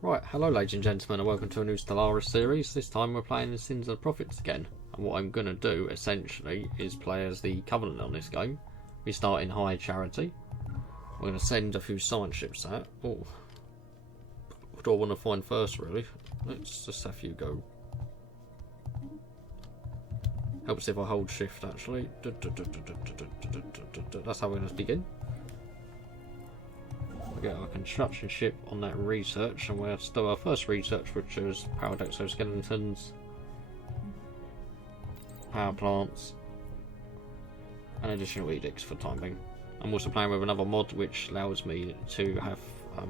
Right, hello ladies and gentlemen, and welcome to a new Stellaris series. This time we're playing the Sins of the Prophets again. And what I'm going to do, essentially, is play as the Covenant on this game. We start in High Charity. We're going to send a few science ships out. Oh, what do I want to find first, really? Let's just have you go. Helps if I hold shift, actually. That's how we're going to begin. We get our construction ship on that research, and we'll do our first research, which is powered exoskeletons, power plants, and additional edicts for time being. I'm also playing with another mod which allows me to have a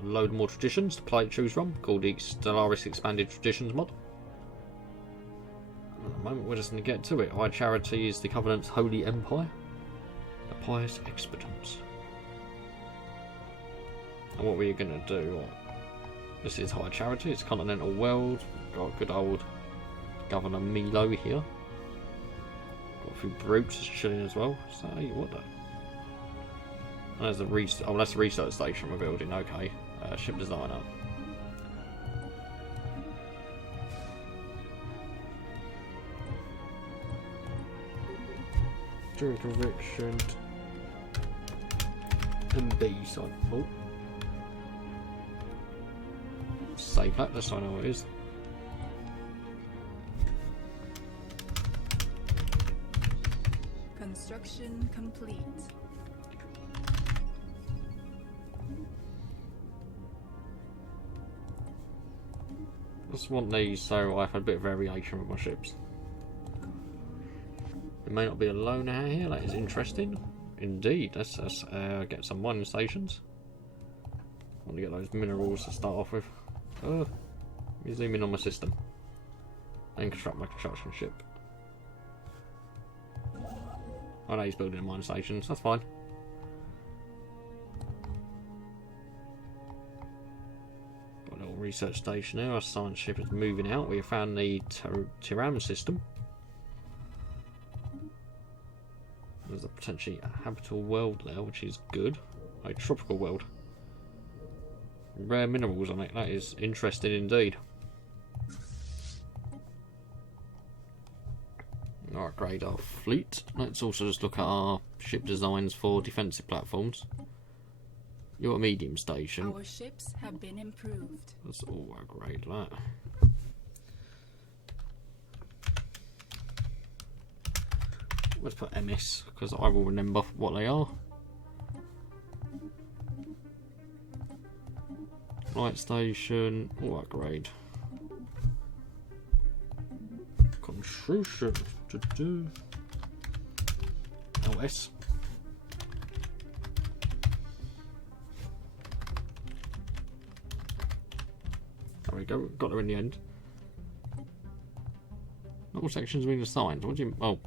load more traditions to choose from, called the Stellaris Expanded Traditions mod. At the moment, we're just going to get to it. High Charity is the Covenant's Holy Empire, the Pious Expedants. And what we're going to do, this is High Charity, it's continental world. We've got good old Governor Milo here. Got a few brutes chilling as well. So, what the? And there's the that's the research station we're building, okay. Ship designer. During conviction. MB side. Oh. Save that, just so I know what it is. Construction complete. I just want these so I have a bit of variation with my ships. It may not be a loner here, that is interesting. Indeed, let's get some mining stations. I want to get those minerals to start off with. Let me zoom in on my system and construct my construction ship. I know he's building a mining station, so that's fine. Got a little research station there. Our science ship is moving out. We have found the Tyram system. There's a potentially habitable world there, which is good. A tropical world. Rare minerals on it, that is interesting indeed. I'll upgrade our fleet. Let's also just look at our ship designs for defensive platforms. You're a medium station. Our ships have been improved. Let's all upgrade that. Let's put MS, because I will remember what they are. Light station, all upgrade. Construction. LS. There we go, got there in the end. Not all sections have been assigned. What do you. Oh.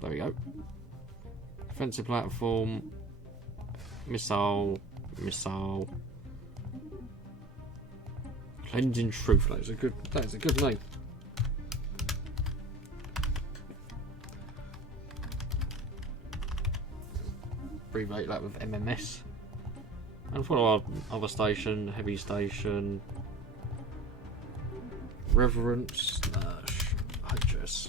There we go. Defensive platform. Missile. Cleansing Truth. That is a good name. Abbreviate that with MMS. And for our other station, heavy station, Reverence HS.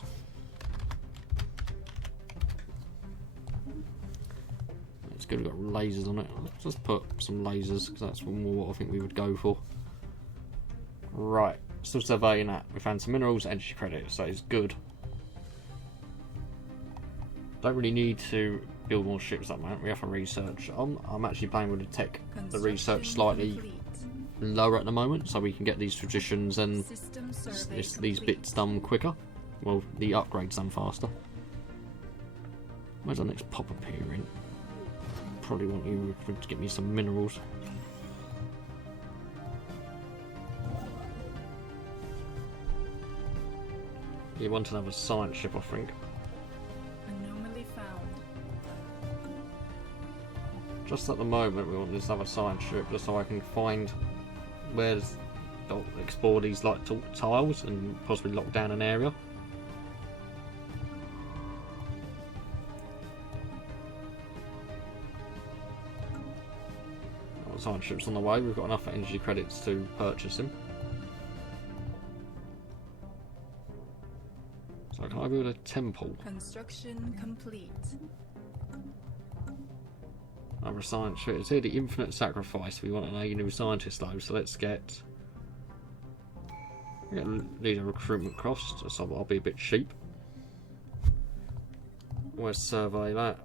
It's good we've got lasers on it. Let's just put some lasers because that's more what I think we would go for. Right, still surveying that. We found some minerals, energy credits, so it's good. Don't really need to build more ships at the moment. We have to research. I'm actually playing with the research slightly lower at the moment, so we can get these traditions and these bits done quicker. Well, the upgrades done faster. Where's our next pop appearing? Probably want you to get me some minerals. You want another science ship, I think. Anomaly found. Just at the moment, we want this other science ship just so I can find where's explore these like tiles and possibly lock down an area. Got science ships on the way. We've got enough energy credits to purchase him. So can I build a temple? Construction complete. Another science ship. It's here, the infinite sacrifice. We want a new scientist though, so let's get leader recruitment cost, so I'll be a bit cheap. We'll survey that.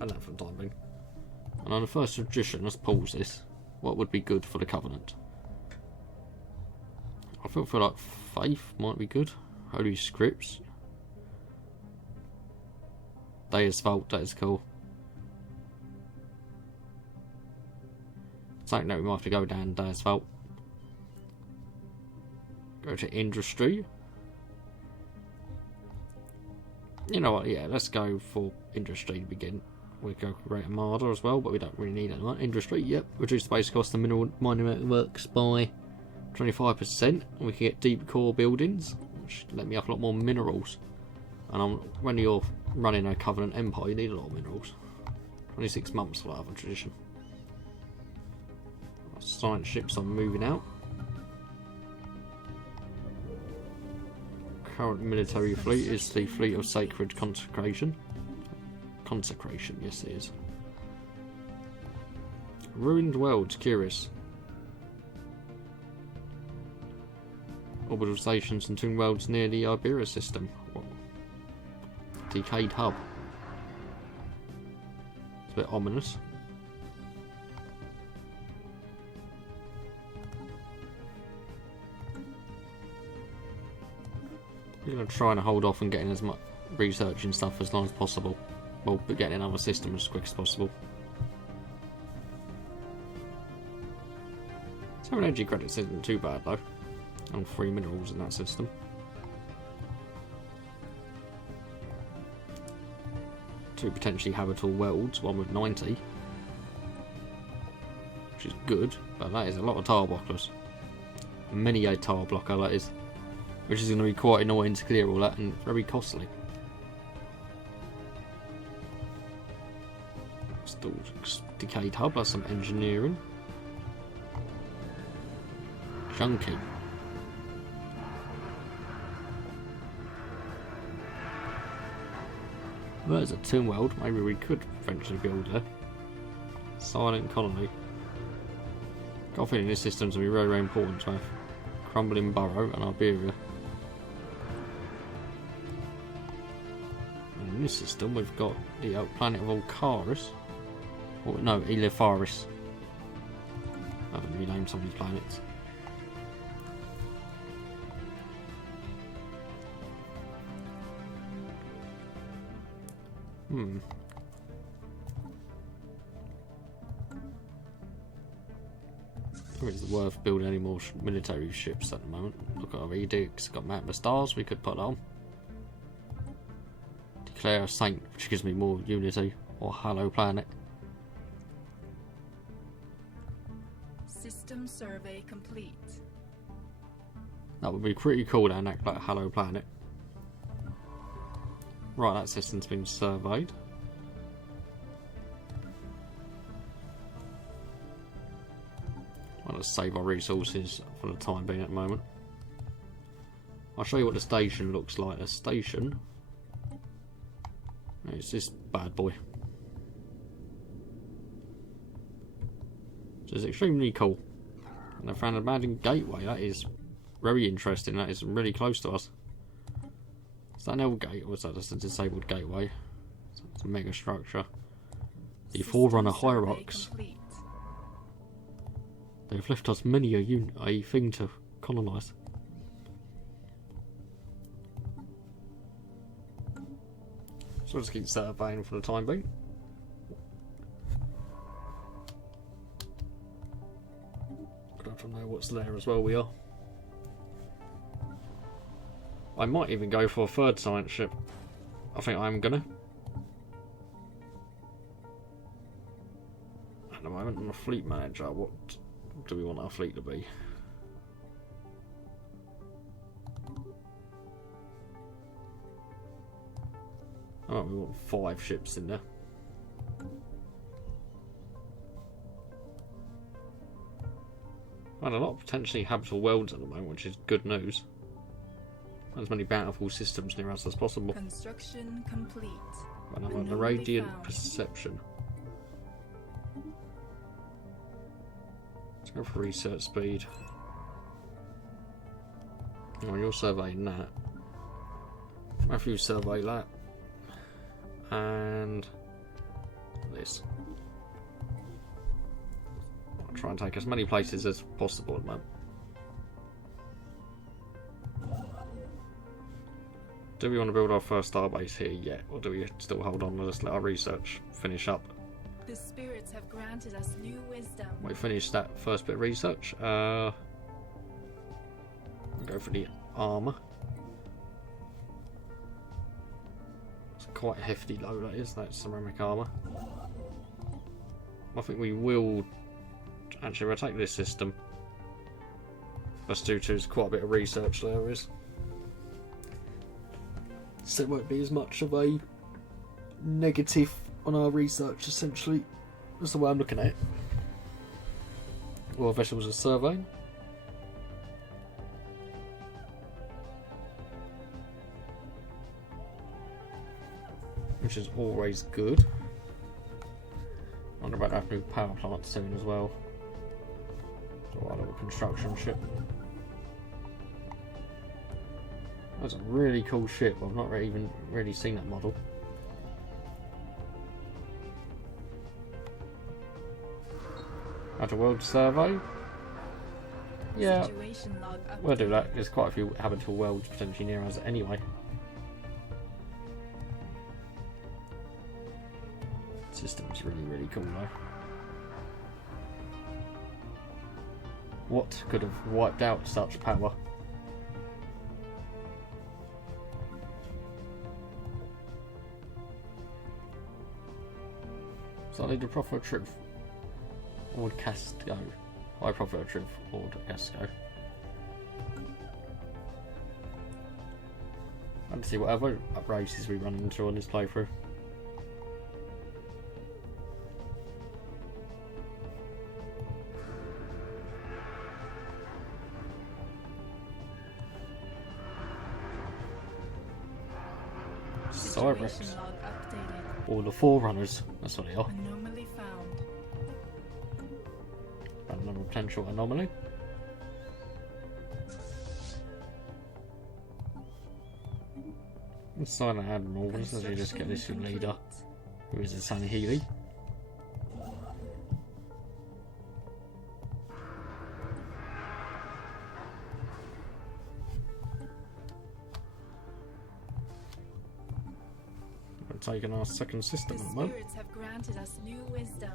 And that for the time being. And on the first tradition, let's pause this. What would be good for the Covenant? I feel like faith might be good. Holy scripts. Deus Vault, that is cool. Something that we might have to go down Deus Vault. Go to industry. You know what, yeah, let's go for industry to begin. We go Great Armada as well, but we don't really need it. Right? Industry, yep. Reduce space cost and mineral mining works by 25%. And we can get deep core buildings, which let me have a lot more minerals. And when you're running a Covenant Empire, you need a lot of minerals. 26 months for that other tradition. Science ships are moving out. Current military fleet is the Fleet of Sacred Consecration. Yes it is. Ruined worlds, curious. Orbital stations and twin worlds near the Iberia system. What? Decayed hub. It's a bit ominous. We're going to try and hold off on getting as much research and stuff as long as possible. Well, but getting another system as quick as possible. 7 energy credits isn't too bad though. And 3 minerals in that system. 2 potentially habitable worlds, one with 90. Which is good, but that is a lot of tile blockers. Many a tile blocker that is. Which is going to be quite annoying to clear all that and very costly. Still decayed hub, that's some engineering. Junkie. Well, there's a tomb world, maybe we could eventually build there. Silent colony. Got a feeling this system's going to be very, very important to have. Crumbling Burrow and Iberia. And in this system we've got the planet of Alcaris. Oh, no, Elefaris. I haven't renamed some of these planets. I think it's worth building any more military ships at the moment. Look at our edicts, got map of stars we could put on. Declare a saint, which gives me more unity, or Hello Planet. System survey complete. That would be pretty cool down that Hello Planet. Right, that system's been surveyed. Let's save our resources for the time being at the moment. I'll show you what the station looks like. A station. It's this bad boy. So it's extremely cool. And I found a abandoned gateway. That is very interesting. That is really close to us. Is that an L gate or is that just a disabled gateway? It's a mega structure. The Forerunner Hierarchs. They've left us many a thing to colonise. So let's keep surveying for the time being. I don't know what's there as well. We are. I might even go for a third science ship. I think I'm gonna. At the moment, I'm a fleet manager. What do we want our fleet to be? Oh, we want 5 ships in there. And a lot of potentially habitable worlds at the moment, which is good news. As many bountiful systems near us as possible. Construction complete. And I'm on the Anomaly radiant found. perception. Let's go for research speed. Oh, you're surveying that. Matthew survey that. And this. I'll try and take as many places as possible at the moment. Do we want to build our first starbase here yet, or do we still hold on and just let our research finish up? The spirits have granted us new wisdom. We finish that first bit of research. Go for the armour. It's quite a hefty load, that is. That ceramic armour. I think we will actually rotate this system. That's due to quite a bit of research there is. So it won't be as much of a negative on our research, essentially. That's the way I'm looking at it. Well, vessels are surveying. Which is always good. I wonder about that new power plant soon as well. So our little construction ship. That's a really cool ship. I've not even really seen that model. Outer world survey. Yeah, Situation log we'll do updated. that. There's quite a few habitable worlds potentially near us anyway. System's really cool though. What could have wiped out such power? So I need a profit truth. Or would cast go? I profit truth or would cast go? And see what other races we run into on this playthrough. Cyrex. Situation log updated. Or the Forerunners. That's what they are. Anomaly found. Another potential anomaly. The Silent Admiral, what does he just get this Construction leader? complete. Who is it, Sunny Healy? We're taking our second system The at the moment. spirits have granted us new wisdom.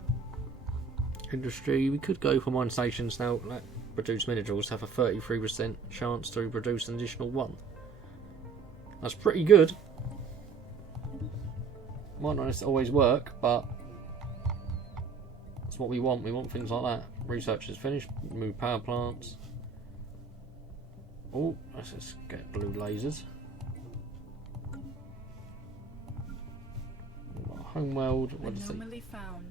Industry, we could go for mine stations now that produce minerals have a 33% chance to produce an additional one. That's pretty good. Might not always work, but that's what we want. We want things like that. Research is finished. Move power plants. Oh, let's just get blue lasers. Homeworld. What is it? Anomaly found.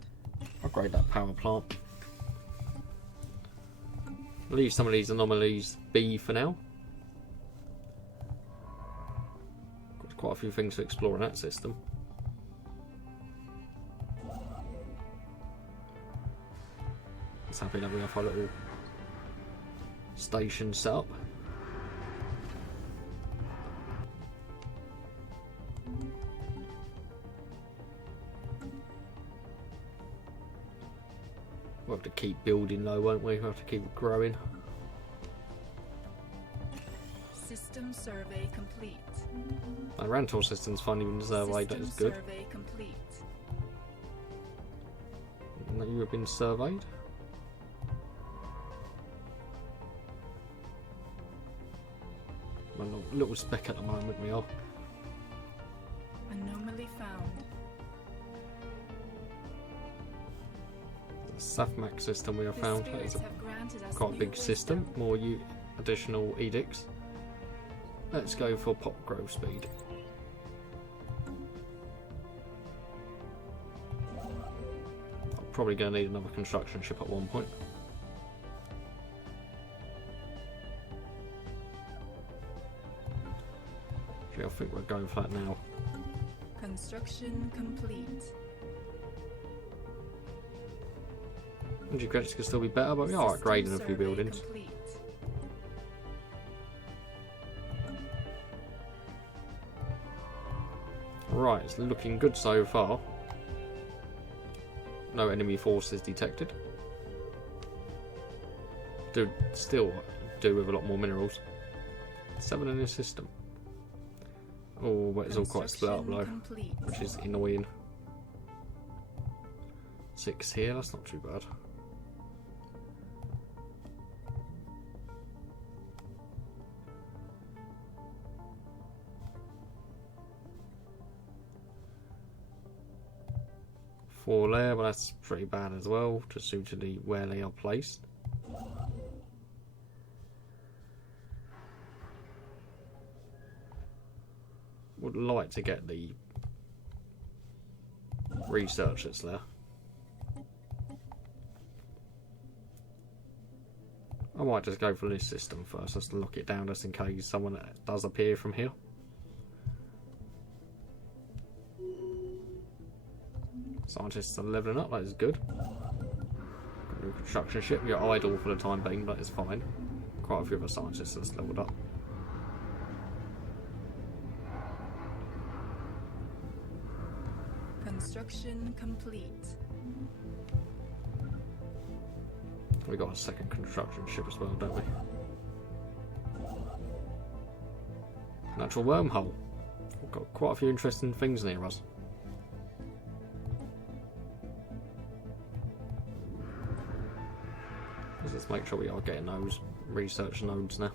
Upgrade that power plant. Leave some of these anomalies be for now. Got quite a few things to explore in that system. Just happy that we have our little station set up. We'll have to keep building though, won't we? We'll have to keep growing. System survey complete. Our rental system's finally been surveyed, that System is good. survey complete. And that you have been surveyed. Well, a little speck at the moment we are. Anomaly found. The SAFMAC system we have The found. That is spirits a have granted us quite a new big system. wisdom. More additional edicts. Let's go for pop growth speed. I'm probably going to need another construction ship at one point. I'm going for that now. Construction complete. Energy credits could still be better, but we are System upgrading a few survey buildings. complete. Right, it's looking good so far. No enemy forces detected. Still do with a lot more minerals. 7 in this system. Oh, but it's all quite split up though, Complete. which is annoying. 6 here, that's not too bad. Four there, but that's pretty bad as well, just due to where they are placed. Would like to get the research that's there. I might just go for this system first, just to lock it down just in case someone does appear from here. Scientists are levelling up, that is good. New construction ship, you're idle for the time being, but it's fine. Quite a few other scientists that's leveled up. Construction complete. We got a second construction ship as well, don't we? Natural wormhole. We've got quite a few interesting things near us. Let's make sure we are getting those research nodes now.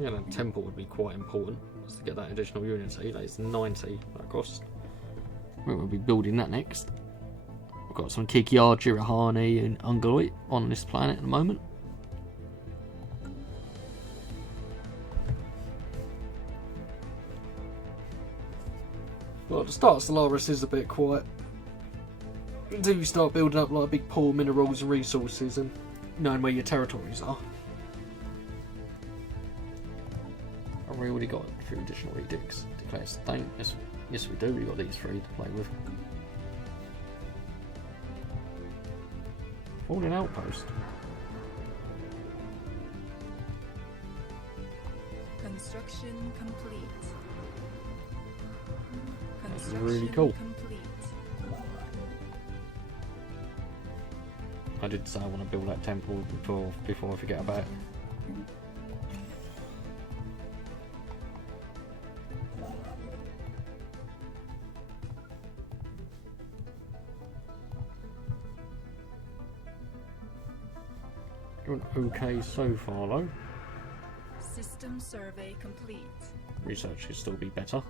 Yeah, that temple would be quite important just to get that additional unity. That is 90 that cost. We'll be building that next. We've got some Kikiar, Jirahani and Ungoloit on this planet at the moment. Well, at the start, Stellaris is a bit quiet. Until you start building up like a big pool of minerals and resources and knowing where your territories are. Have we already got a few additional edicts? Declare state. Yes, we do. We've got these 3 to play with. Falling outpost. Construction complete. This is really cool. Complete. I did say I want to build that temple before I forget about it. Doing okay so far though. System survey complete. Research should still be better.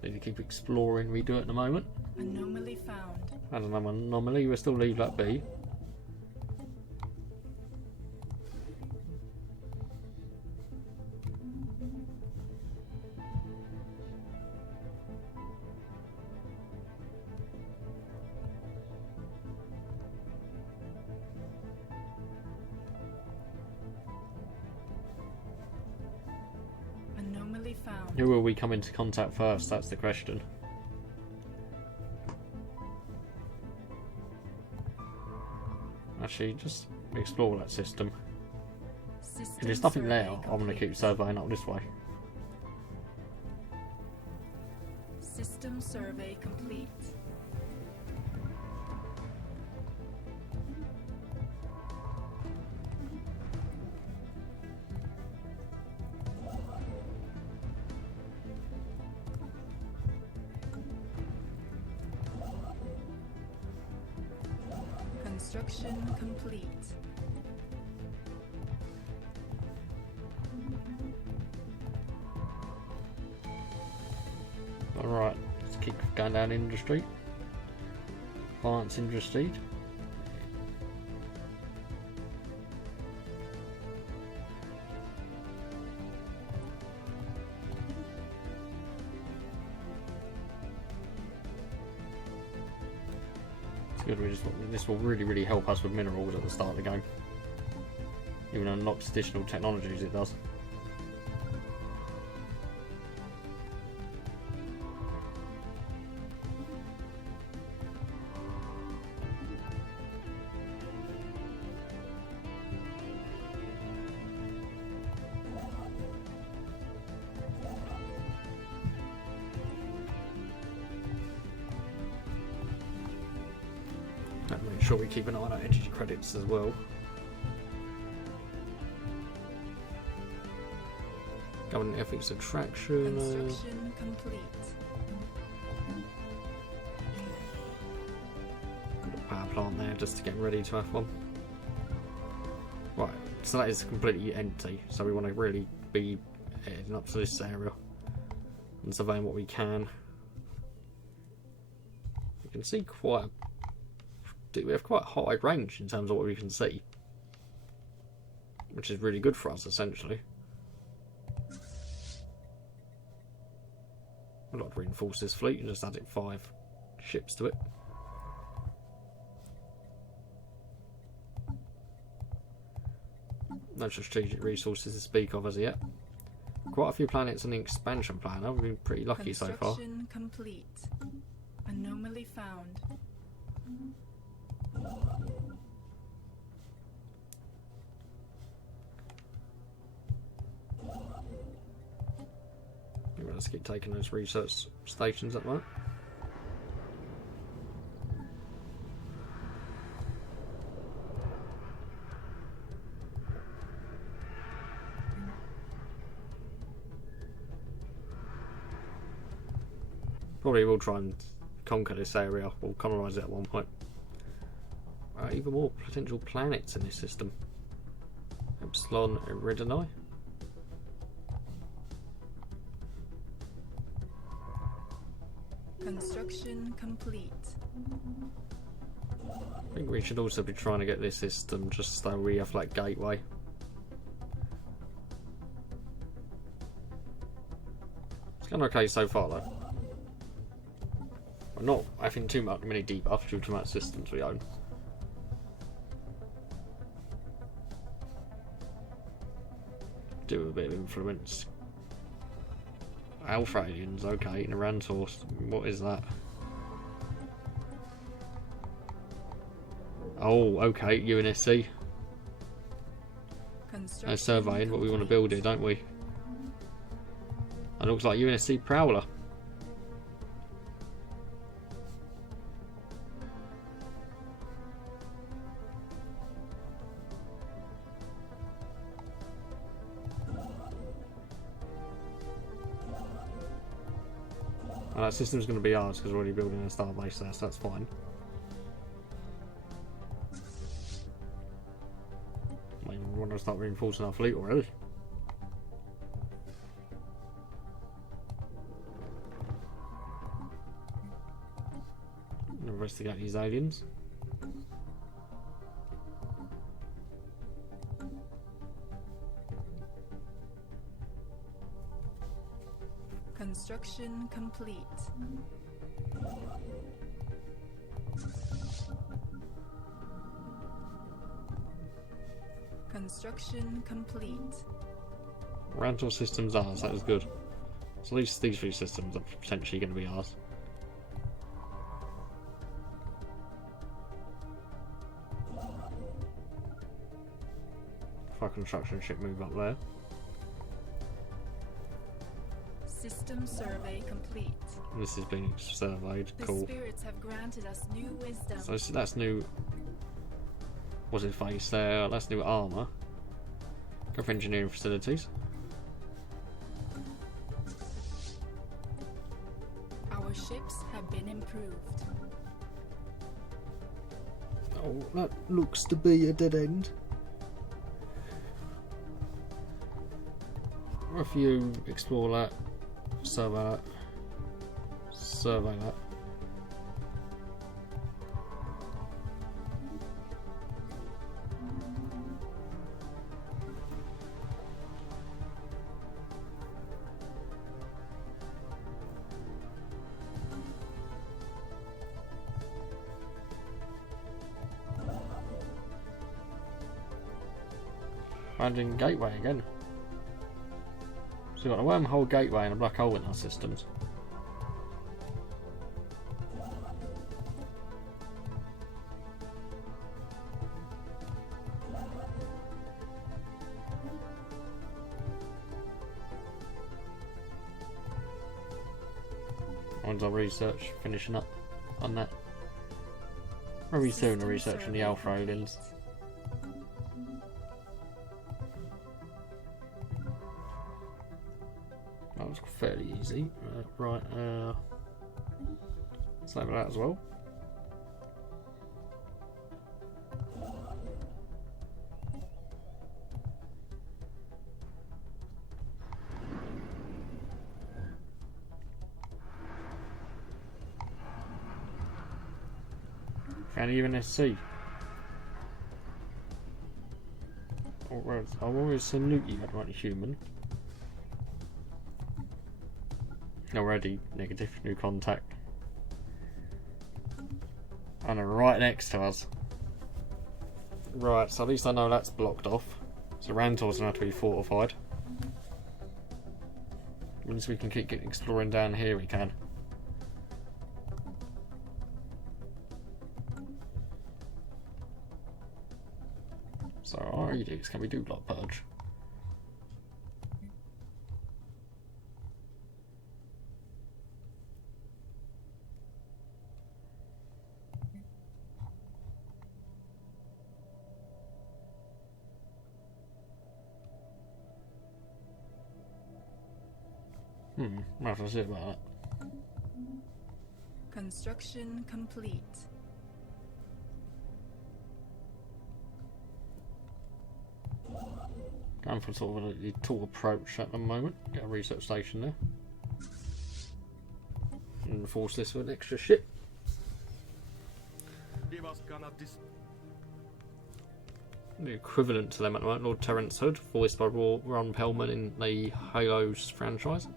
Need to keep exploring, we do at the moment. Anomaly found. I don't know, anomaly, we'll still leave that be. Anomaly found. Who will we come into contact first? That's the question. Actually, just explore that system. If there's nothing there, I'm going to keep surveying up this way. System survey complete. Construction complete. Alright, let's keep going down industry. Finance industry. It's good. This will really help us with minerals at the start of the game. Even unlocks additional technologies. It does. And make sure we keep an eye on our energy credits as well. Government ethics attraction. Construction complete. Got a power plant there just to get ready to have one. Right, so that is completely empty. So we want to really be heading up to this area and surveying what we can. You can see we have quite a high range in terms of what we can see, which is really good for us essentially. I'd like to reinforce this fleet and just add 5 ships to it. No strategic resources to speak of as yet. Quite a few planets in the expansion plan. We've been pretty lucky so far. Construction complete. Anomaly found. Let's keep taking those research stations at the moment. Probably will try and conquer this area. We'll colonise it at one point. Even more potential planets in this system. Epsilon Eridani. Construction complete. I think we should also be trying to get this system just so we have like gateway. It's going okay so far though. We're not having too many debuffs due to much systems we own. Do a bit of influence. Alpha aliens, okay, Narantor, what is that? Oh, okay, UNSC. No surveying, but we want to build it, don't we? It looks like UNSC Prowler. That system's going to be ours because we're already building a star base there, so that's fine. We want to start reinforcing our fleet already. Investigate these aliens. Construction complete. Construction complete. Rental systems ours, that is good. So at least these 3 systems are potentially going to be ours. If our construction ship move up there. System survey complete. This is being surveyed. Cool. The spirits have granted us new wisdom. So that's new. What's it face there? That's new armor. Go for engineering facilities. Our ships have been improved. Oh, that looks to be a dead end. If you explore that, survey that. Finding gateway again. So we've got a wormhole, gateway and a black hole in our systems. When's our research finishing up on that? Very soon, the research on the alpha aliens. That was fairly easy. Right, let's have that as well. Can't even see. I've always salute you, right, human. Already negative, new contact. And they're right next to us. Right, so at least I know that's blocked off. So Rantor's gonna have to be fortified. Once we can keep exploring down here, we can. So our edicts, can we do block purge? I'll have to see about that. Construction complete. Going for sort of a tool approach at the moment. Get a research station there. And force this with an extra ship. The equivalent to them at the moment, Lord Terence Hood, voiced by Ron Perlman in the Halo's franchise.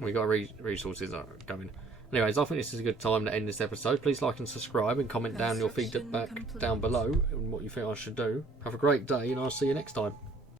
We got resources going. Anyways, I think this is a good time to end this episode. Please like and subscribe and comment down your feedback down below and what you think I should do. Have a great day and I'll see you next time.